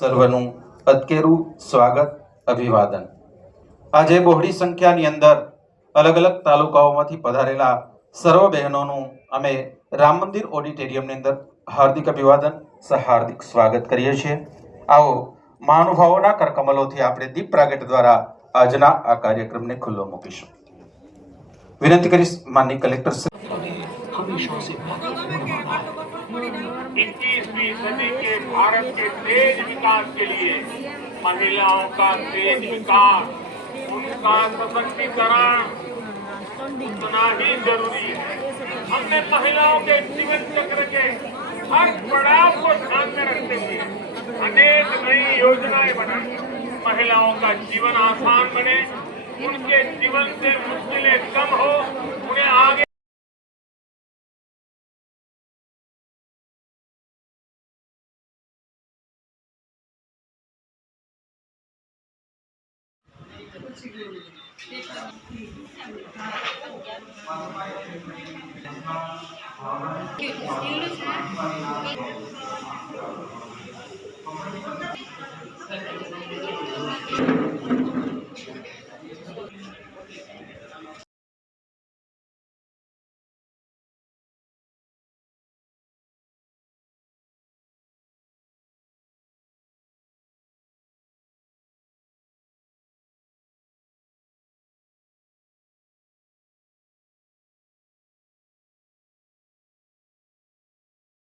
સર્વનું અતકેરું સ્વાગત અભિવાદન। આજે બહોળી સંખ્યાની અંદર અલગ અલગ તાલુકાઓમાંથી પધારેલા સર્વ બહેનોનું અમે રામ મંદિર ઓડિટોરિયમની અંદર હાર્દિક અભિવાદન હાર્દિક સ્વાગત કરીએ છીએ। આવો મહાનુભાવોના કરકમલોથી આપણે દીપ પ્રાગટ્ય દ્વારા આજના આ કાર્યક્રમને ખુલ્લો મૂકીશું। વિનંતી કરીશ માનનીય કલેક્ટર हमेशा से 21वीं सदी के भारत के तेज विकास के लिए महिलाओं का तेज विकास, उनका सशक्तिकरण उतना ही जरूरी है। हमने महिलाओं के जीवन चक्र के हर पड़ाव को ध्यान में रखते हुए अनेक नई योजनाएं बनाई। महिलाओं का जीवन आसान बने, उनके जीवन से मुश्किलें कम हो, उन्हें आगे